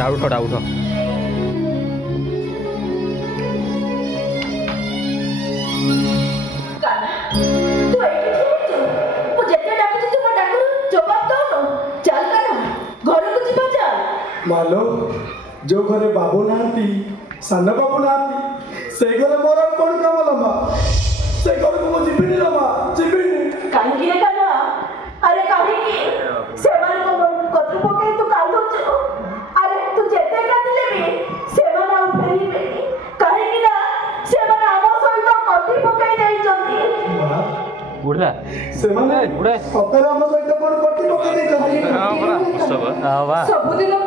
ଉଠ मालो जो घरे बाबू ना सान बाबू ना से घरे मोर कौन काम लमा से घर को जीविनी लमा जीविनी कहीं काना अरे कहीं से कथा पकई तू कांदुच अरे तू जेते कांदिले भी से माना फेरिबे कहीं ना से माना आम सहित कथि पकई देई जंती बुढ़ा से माने बुढ़ा सतर हम सहित कोन कथि पकई दे जंती सब सबुदिन